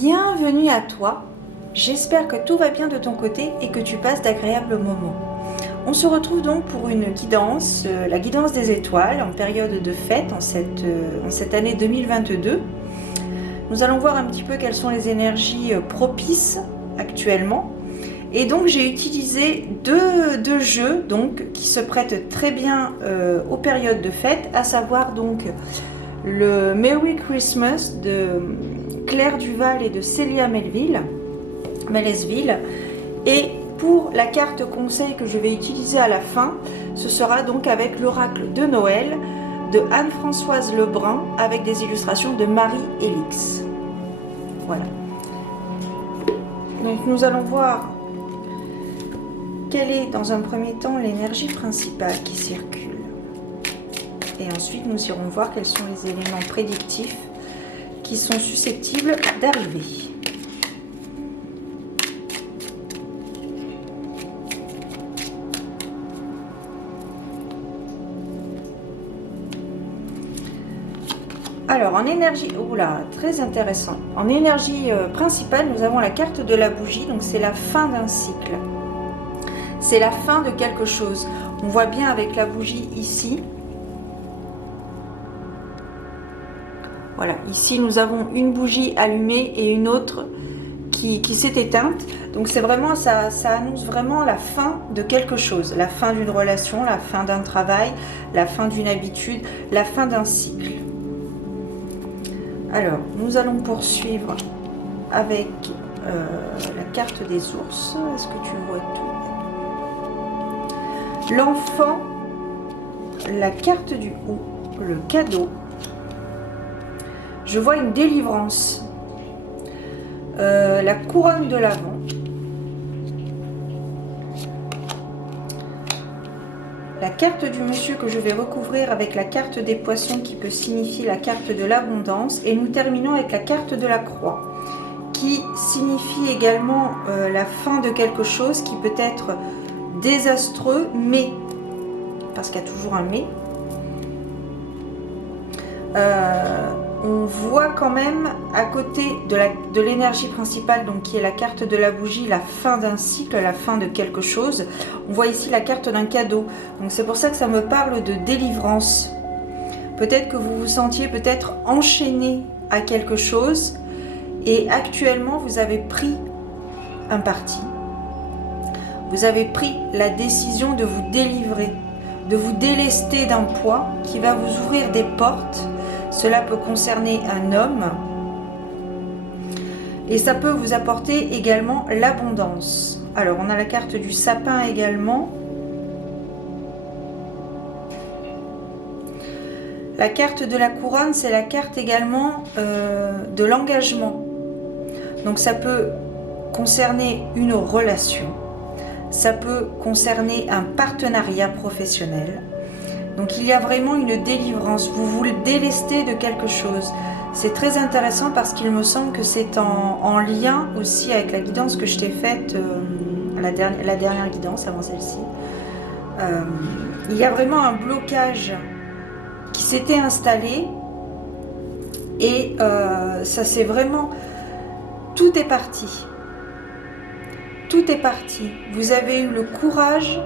Bienvenue à toi, j'espère que tout va bien de ton côté et que tu passes d'agréables moments. On se retrouve donc pour une guidance, la guidance des étoiles en période de fête en cette année 2022. Nous allons voir un petit peu quelles sont les énergies propices actuellement. Et donc j'ai utilisé deux jeux donc, qui se prêtent très bien aux périodes de fête, à savoir donc le Merry Christmas de Claire Duval et de Célia Melville, et pour la carte conseil que je vais utiliser à la fin, ce sera donc avec l'oracle de Noël de Anne-Françoise Lebrun avec des illustrations de Marie-Élix. Voilà. Donc nous allons voir quelle est dans un premier temps l'énergie principale qui circule. Et ensuite nous irons voir quels sont les éléments prédictifs qui sont susceptibles d'arriver. Alors en énergie, oula, très intéressant. En énergie principale, nous avons la carte de la bougie, donc c'est la fin d'un cycle. C'est la fin de quelque chose. On voit bien avec la bougie ici. Voilà, ici nous avons une bougie allumée et une autre qui s'est éteinte. Donc c'est vraiment, ça annonce vraiment la fin de quelque chose. La fin d'une relation, la fin d'un travail, la fin d'une habitude, la fin d'un cycle. Alors, nous allons poursuivre avec la carte des ours. Est-ce que tu vois tout? L'enfant, la carte du haut, le cadeau. Je vois une délivrance. La couronne de l'Avent. La carte du monsieur que je vais recouvrir avec la carte des poissons qui peut signifier la carte de l'abondance. Et nous terminons avec la carte de la croix qui signifie également la fin de quelque chose qui peut être désastreux, mais, parce qu'il y a toujours un mais, on voit quand même à côté de l'énergie principale, donc qui est la carte de la bougie, la fin d'un cycle, la fin de quelque chose. On voit ici la carte d'un cadeau. Donc c'est pour ça que ça me parle de délivrance. Peut-être que vous vous sentiez peut-être enchaîné à quelque chose et actuellement vous avez pris un parti. Vous avez pris la décision de vous délivrer, de vous délester d'un poids qui va vous ouvrir des portes. Cela peut concerner un homme et ça peut vous apporter également l'abondance. Alors, on a la carte du sapin également. La carte de la couronne, c'est la carte également de l'engagement. Donc, ça peut concerner une relation. Ça peut concerner un partenariat professionnel. Donc il y a vraiment une délivrance, vous vous délestez de quelque chose. C'est très intéressant parce qu'il me semble que c'est en lien aussi avec la guidance que je t'ai faite, la dernière guidance avant celle-ci. Il y a vraiment un blocage qui s'était installé et ça c'est vraiment... Tout est parti. Tout est parti. Vous avez eu le courage...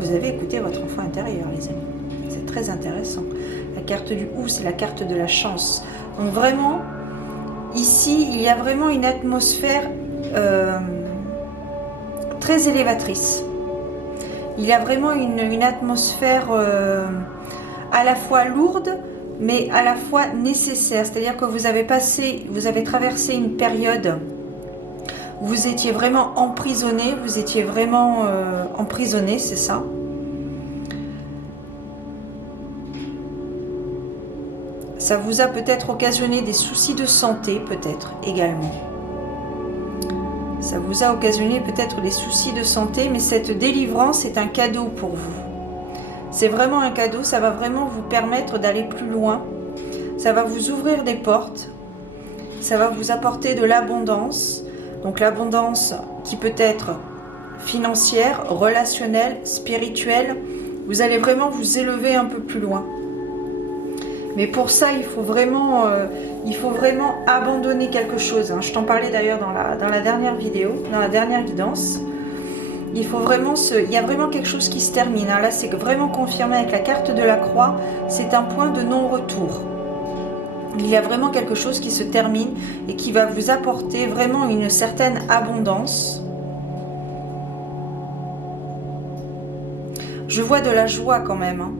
Vous avez écouté votre enfant intérieur, les amis. C'est très intéressant. La carte du ou, c'est la carte de la chance. Donc vraiment, ici, il y a vraiment une atmosphère très élévatrice. Il y a vraiment une atmosphère à la fois lourde, mais à la fois nécessaire. C'est-à-dire que vous avez traversé une période où vous étiez vraiment emprisonné, emprisonné, c'est ça. Ça vous a peut-être occasionné des soucis de santé, peut-être également. Ça vous a occasionné peut-être des soucis de santé, mais cette délivrance est un cadeau pour vous. C'est vraiment un cadeau, ça va vraiment vous permettre d'aller plus loin. Ça va vous ouvrir des portes. Ça va vous apporter de l'abondance. Donc l'abondance qui peut être financière, relationnelle, spirituelle. Vous allez vraiment vous élever un peu plus loin. Mais pour ça, il faut vraiment abandonner quelque chose. Hein. Je t'en parlais d'ailleurs dans la dernière vidéo, dans la dernière guidance. Il faut vraiment il y a vraiment quelque chose qui se termine. Hein. Là, c'est vraiment confirmé avec la carte de la croix. C'est un point de non-retour. Il y a vraiment quelque chose qui se termine et qui va vous apporter vraiment une certaine abondance. Je vois de la joie quand même. Hein.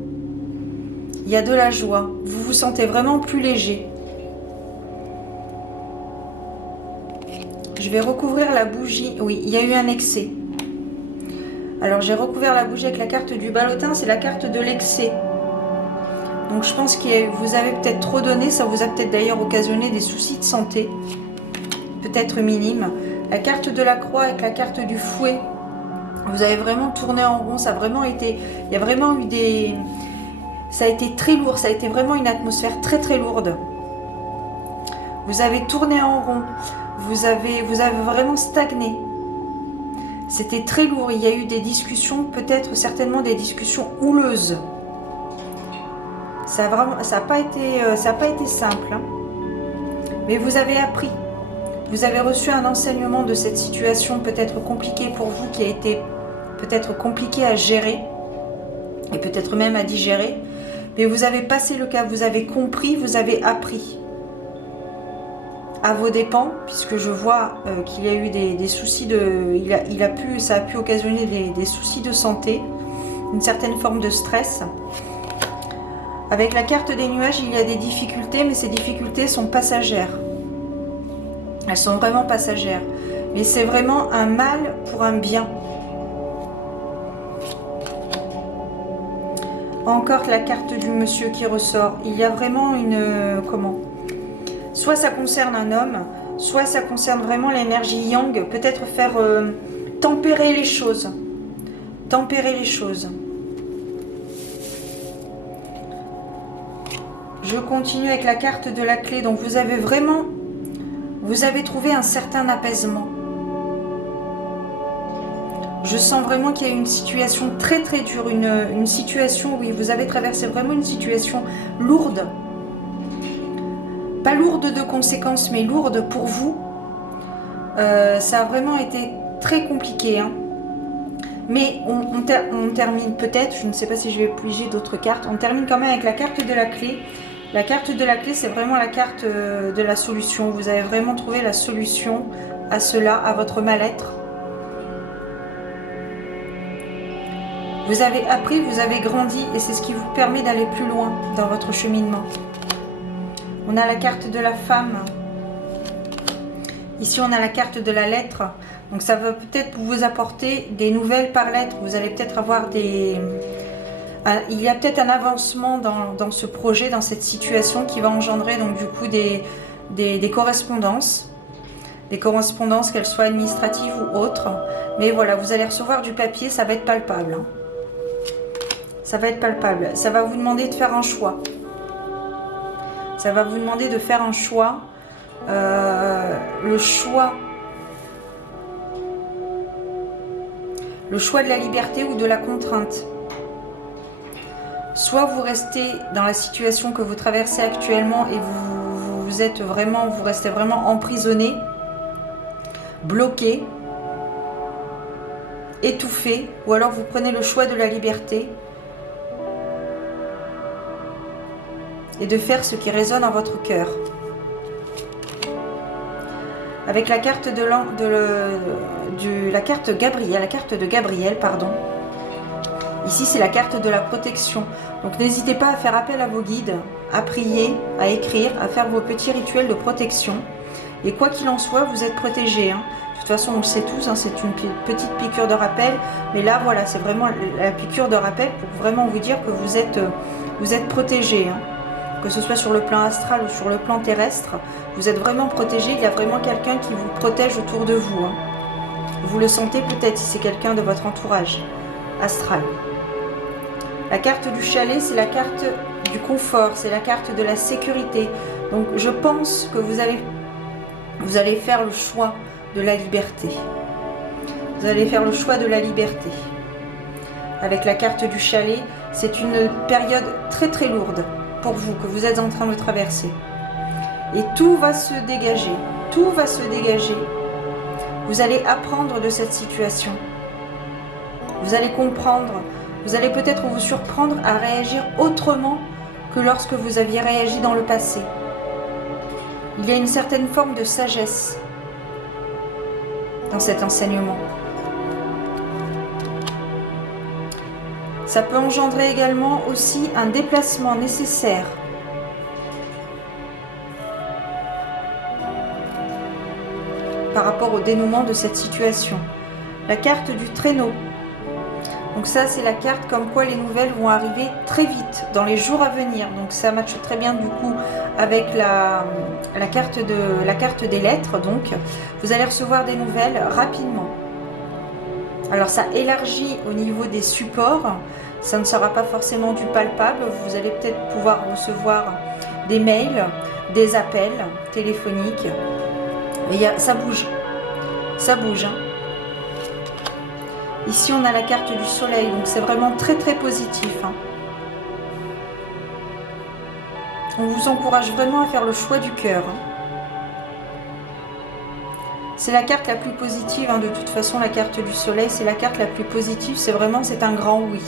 Il y a de la joie. Vous vous sentez vraiment plus léger. Je vais recouvrir la bougie. Oui, il y a eu un excès. Alors, j'ai recouvert la bougie avec la carte du ballotin. C'est la carte de l'excès. Donc, je pense que vous avez peut-être trop donné. Ça vous a peut-être d'ailleurs occasionné des soucis de santé. Peut-être minimes. La carte de la croix avec la carte du fouet. Vous avez vraiment tourné en rond. Ça a vraiment été... Il y a vraiment eu des... Ça a été très lourd. Ça a été vraiment une atmosphère très très lourde. Vous avez tourné en rond. Vous avez vraiment stagné. C'était très lourd. Il y a eu des discussions, peut-être certainement des discussions houleuses. Ça n'a pas été simple. Hein. Mais vous avez appris. Vous avez reçu un enseignement de cette situation peut-être compliquée pour vous, qui a été peut-être compliquée à gérer. Et peut-être même à digérer. Mais vous avez passé le cap. Vous avez compris, vous avez appris. À vos dépens, puisque je vois qu'il y a eu des soucis de... ça a pu occasionner des soucis de santé, une certaine forme de stress. Avec la carte des nuages, il y a des difficultés, mais ces difficultés sont passagères. Elles sont vraiment passagères. Mais c'est vraiment un mal pour un bien. Encore la carte du monsieur qui ressort. Il y a vraiment une... comment ? Soit ça concerne un homme, soit ça concerne vraiment l'énergie yang. Peut-être faire tempérer les choses. Tempérer les choses. Je continue avec la carte de la clé. Donc vous avez trouvé un certain apaisement. Je sens vraiment qu'il y a une situation très très dure. Une situation où vous avez traversé vraiment une situation lourde. Pas lourde de conséquences, mais lourde pour vous. Ça a vraiment été très compliqué. Hein. Mais on termine peut-être, je ne sais pas si je vais piger d'autres cartes, on termine quand même avec la carte de la clé. La carte de la clé, c'est vraiment la carte de la solution. Vous avez vraiment trouvé la solution à cela, à votre mal-être. Vous avez appris, vous avez grandi, et c'est ce qui vous permet d'aller plus loin dans votre cheminement. On a la carte de la femme. Ici, on a la carte de la lettre. Donc, ça va peut-être vous apporter des nouvelles par lettre. Vous allez peut-être avoir des... Il y a peut-être un avancement dans ce projet, dans cette situation qui va engendrer donc du coup des correspondances. Des correspondances, qu'elles soient administratives ou autres. Mais voilà, vous allez recevoir du papier, ça va être palpable. Hein. Ça va être palpable. Ça va vous demander de faire un choix. Ça va vous demander de faire un choix. Le choix de la liberté ou de la contrainte. Soit vous restez dans la situation que vous traversez actuellement et vous restez vraiment emprisonné, bloqué, étouffé, ou alors vous prenez le choix de la liberté et de faire ce qui résonne en votre cœur. Avec la carte la carte de Gabriel, pardon. Ici, c'est la carte de la protection. Donc, n'hésitez pas à faire appel à vos guides, à prier, à écrire, à faire vos petits rituels de protection. Et quoi qu'il en soit, vous êtes protégés. Hein. De toute façon, on le sait tous, hein, c'est une petite piqûre de rappel. Mais là, voilà, c'est vraiment la piqûre de rappel pour vraiment vous dire que vous êtes protégés. Hein. Que ce soit sur le plan astral ou sur le plan terrestre, vous êtes vraiment protégés. Il y a vraiment quelqu'un qui vous protège autour de vous. Hein. Vous le sentez peut-être si c'est quelqu'un de votre entourage astral. La carte du chalet, c'est la carte du confort, c'est la carte de la sécurité. Donc je pense que vous allez faire le choix de la liberté. Vous allez faire le choix de la liberté. Avec la carte du chalet, c'est une période très très lourde. pour vous, que vous êtes en train de traverser. Et tout va se dégager. Tout va se dégager. Vous allez apprendre de cette situation. Vous allez comprendre. Vous allez peut-être vous surprendre à réagir autrement que lorsque vous aviez réagi dans le passé. Il y a une certaine forme de sagesse dans cet enseignement. Ça peut engendrer également aussi un déplacement nécessaire par rapport au dénouement de cette situation. La carte du traîneau. Donc ça, c'est la carte comme quoi les nouvelles vont arriver très vite, dans les jours à venir. Donc ça matche très bien du coup avec la carte des lettres. Donc vous allez recevoir des nouvelles rapidement. Alors ça élargit au niveau des supports. Ça ne sera pas forcément du palpable. Vous allez peut-être pouvoir recevoir des mails, des appels téléphoniques. Et ça bouge. Ça bouge. Hein. Ici, on a la carte du soleil, donc c'est vraiment très très positif. Hein. On vous encourage vraiment à faire le choix du cœur. Hein. C'est la carte la plus positive, hein. De toute façon, la carte du soleil, c'est la carte la plus positive. C'est un grand oui.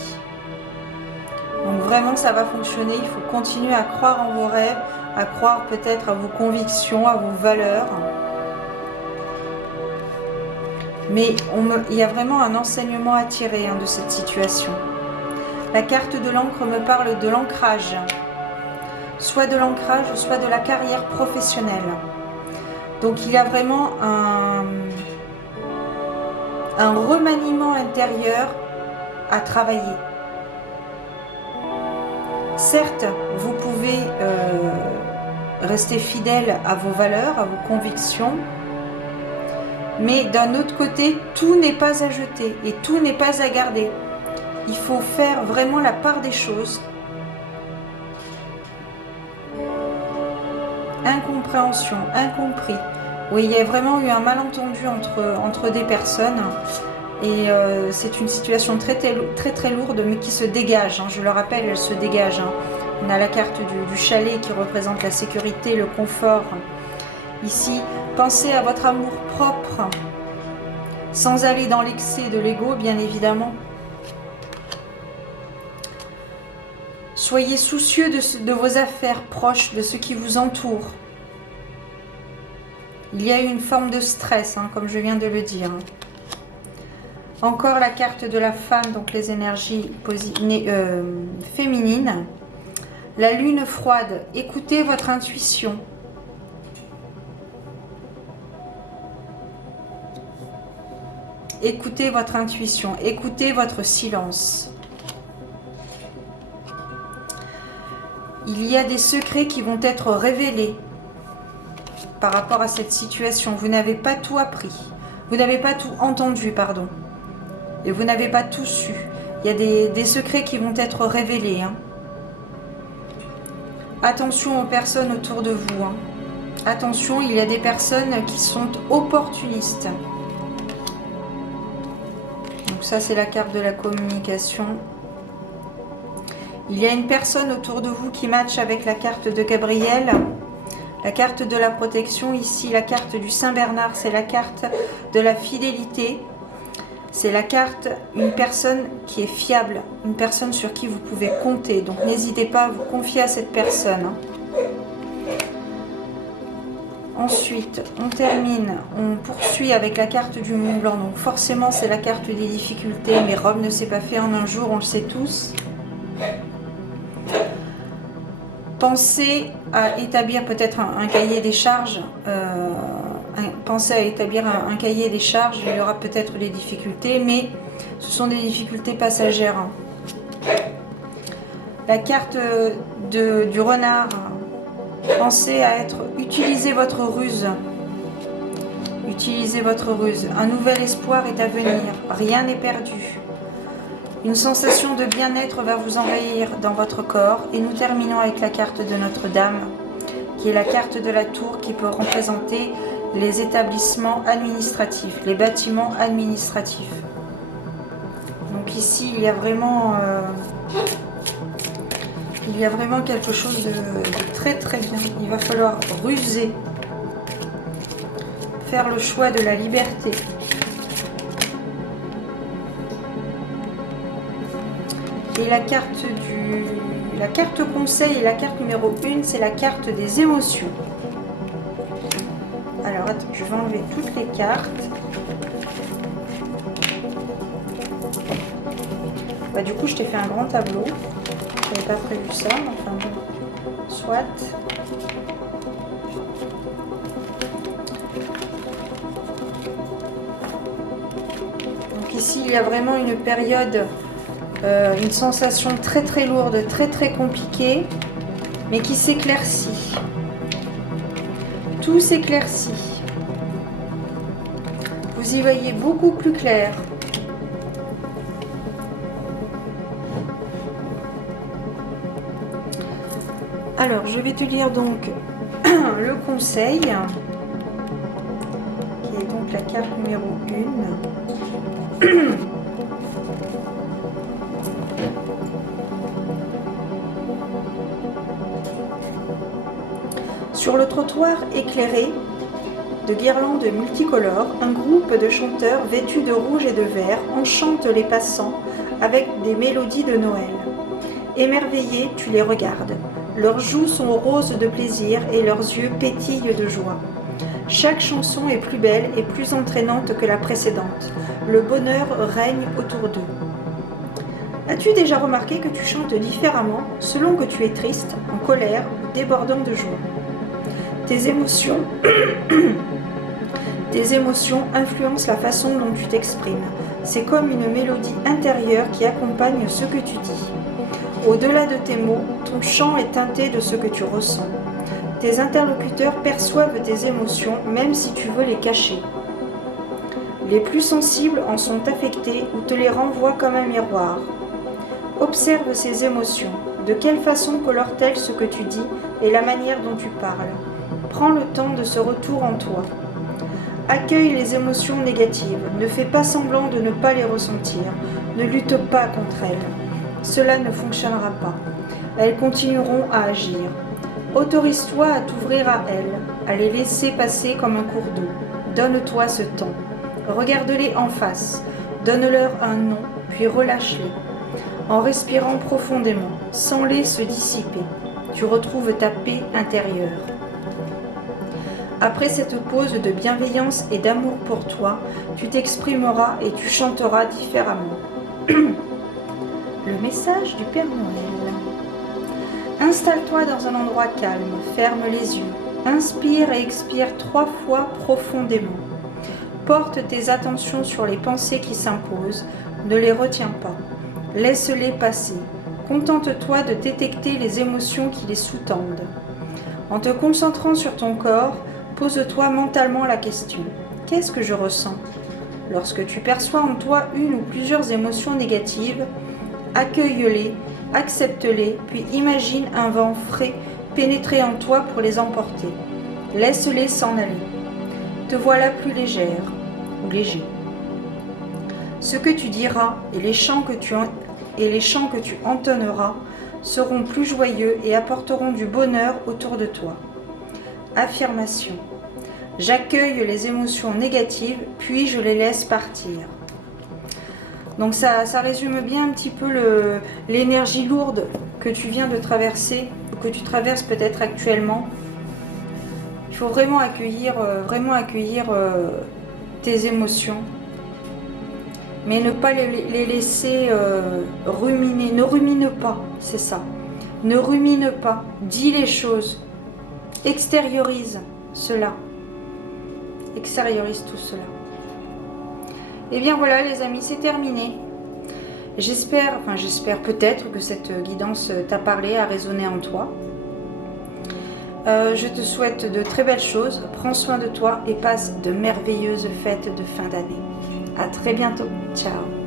Donc vraiment, ça va fonctionner. Il faut continuer à croire en vos rêves, à croire peut-être à vos convictions, à vos valeurs. Mais il y a vraiment un enseignement à tirer de cette situation. La carte de l'encre me parle de l'ancrage. Soit de l'ancrage, soit de la carrière professionnelle. Donc il y a vraiment un remaniement intérieur à travailler. Certes, vous pouvez rester fidèle à vos valeurs, à vos convictions. Mais d'un autre côté, tout n'est pas à jeter et tout n'est pas à garder. Il faut faire vraiment la part des choses. Incompréhension, incompris. Oui, il y a vraiment eu un malentendu entre des personnes. Et c'est une situation très, très, très lourde, mais qui se dégage. Hein. Je le rappelle, elle se dégage. Hein. On a la carte du chalet qui représente la sécurité, le confort. Ici, pensez à votre amour propre, sans aller dans l'excès de l'ego, bien évidemment. Soyez soucieux de vos affaires proches, de ce qui vous entoure. Il y a eu une forme de stress, hein, comme je viens de le dire. Encore la carte de la femme, donc les énergies féminines. La lune froide, écoutez votre intuition. Écoutez votre intuition, écoutez votre silence. Il y a des secrets qui vont être révélés par rapport à cette situation. Vous n'avez pas tout appris, vous n'avez pas tout entendu, pardon. Et vous n'avez pas tout su. Il y a des secrets qui vont être révélés. Hein. Attention aux personnes autour de vous. Hein. Attention, il y a des personnes qui sont opportunistes. Donc ça, c'est la carte de la communication. Il y a une personne autour de vous qui matche avec la carte de Gabriel. La carte de la protection, ici, la carte du Saint-Bernard, c'est la carte de la fidélité. C'est la carte, une personne qui est fiable, une personne sur qui vous pouvez compter. Donc n'hésitez pas à vous confier à cette personne. Ensuite, on termine, on poursuit avec la carte du Mont Blanc. Donc forcément, c'est la carte des difficultés, mais Rome ne s'est pas fait en un jour, on le sait tous. Pensez à établir peut-être un cahier des charges. Pensez à établir un cahier des charges. Il y aura peut-être des difficultés, mais ce sont des difficultés passagères. La carte du renard. Pensez à utilisez votre ruse. Utilisez votre ruse. Un nouvel espoir est à venir. Rien n'est perdu. Une sensation de bien-être va vous envahir dans votre corps. Et nous terminons avec la carte de Notre-Dame, qui est la carte de la tour qui peut représenter les établissements administratifs, les bâtiments administratifs. Donc ici, il y a vraiment Il y a vraiment quelque chose de très très bien. Il va falloir ruser, faire le choix de la liberté. Et la carte conseil et la carte numéro 1, c'est la carte des émotions. Alors attends, je vais enlever toutes les cartes. Bah, du coup, je t'ai fait un grand tableau. Je n'avais pas prévu ça, enfin bon, soit. Donc ici, il y a vraiment une période, une sensation très très lourde, très très compliquée, mais qui s'éclaircit. Tout s'éclaircit. Vous y voyez beaucoup plus clair. Alors, je vais te lire donc le conseil, qui est donc la carte numéro 1. Sur le trottoir éclairé de guirlandes multicolores, un groupe de chanteurs vêtus de rouge et de vert enchantent les passants avec des mélodies de Noël. Émerveillé, tu les regardes. Leurs joues sont roses de plaisir et leurs yeux pétillent de joie. Chaque chanson est plus belle et plus entraînante que la précédente. Le bonheur règne autour d'eux. As-tu déjà remarqué que tu chantes différemment selon que tu es triste, en colère ou débordant de joie? Tes émotions influencent la façon dont tu t'exprimes. C'est comme une mélodie intérieure qui accompagne ce que tu dis. Au-delà de tes mots, ton chant est teinté de ce que tu ressens. Tes interlocuteurs perçoivent tes émotions même si tu veux les cacher. Les plus sensibles en sont affectés ou te les renvoient comme un miroir. Observe ces émotions. De quelle façon colorent-elles ce que tu dis et la manière dont tu parles? Prends le temps de ce retour en toi. Accueille les émotions négatives. Ne fais pas semblant de ne pas les ressentir. Ne lutte pas contre elles. Cela ne fonctionnera pas. Elles continueront à agir. Autorise-toi à t'ouvrir à elles, à les laisser passer comme un cours d'eau. Donne-toi ce temps. Regarde-les en face. Donne-leur un nom, puis relâche-les. En respirant profondément, sens-les se dissiper. Tu retrouves ta paix intérieure. Après cette pause de bienveillance et d'amour pour toi, tu t'exprimeras et tu chanteras différemment. Le message du Père Noël. Installe-toi dans un endroit calme, ferme les yeux, inspire et expire 3 fois profondément. Porte tes attentions sur les pensées qui s'imposent, ne les retiens pas, laisse-les passer. Contente-toi de détecter les émotions qui les sous-tendent. En te concentrant sur ton corps, pose-toi mentalement la question. Qu'est-ce que je ressens? Lorsque tu perçois en toi une ou plusieurs émotions négatives, accueille-les, accepte-les, puis imagine un vent frais pénétrer en toi pour les emporter. Laisse-les s'en aller. Te voilà plus légère ou léger. Ce que tu diras et les chants que tu entonneras seront plus joyeux et apporteront du bonheur autour de toi. Affirmation. J'accueille les émotions négatives, puis je les laisse partir. Donc ça résume bien un petit peu l'énergie lourde que tu viens de traverser, ou que tu traverses peut-être actuellement. Il faut vraiment accueillir tes émotions, mais ne pas les laisser ruminer. Ne rumine pas, c'est ça. Ne rumine pas, dis les choses, extériorise cela. Extériorise tout cela. Et bien voilà les amis, c'est terminé. J'espère peut-être que cette guidance t'a parlé, a résonné en toi. Je te souhaite de très belles choses, prends soin de toi et passe de merveilleuses fêtes de fin d'année. À très bientôt, ciao.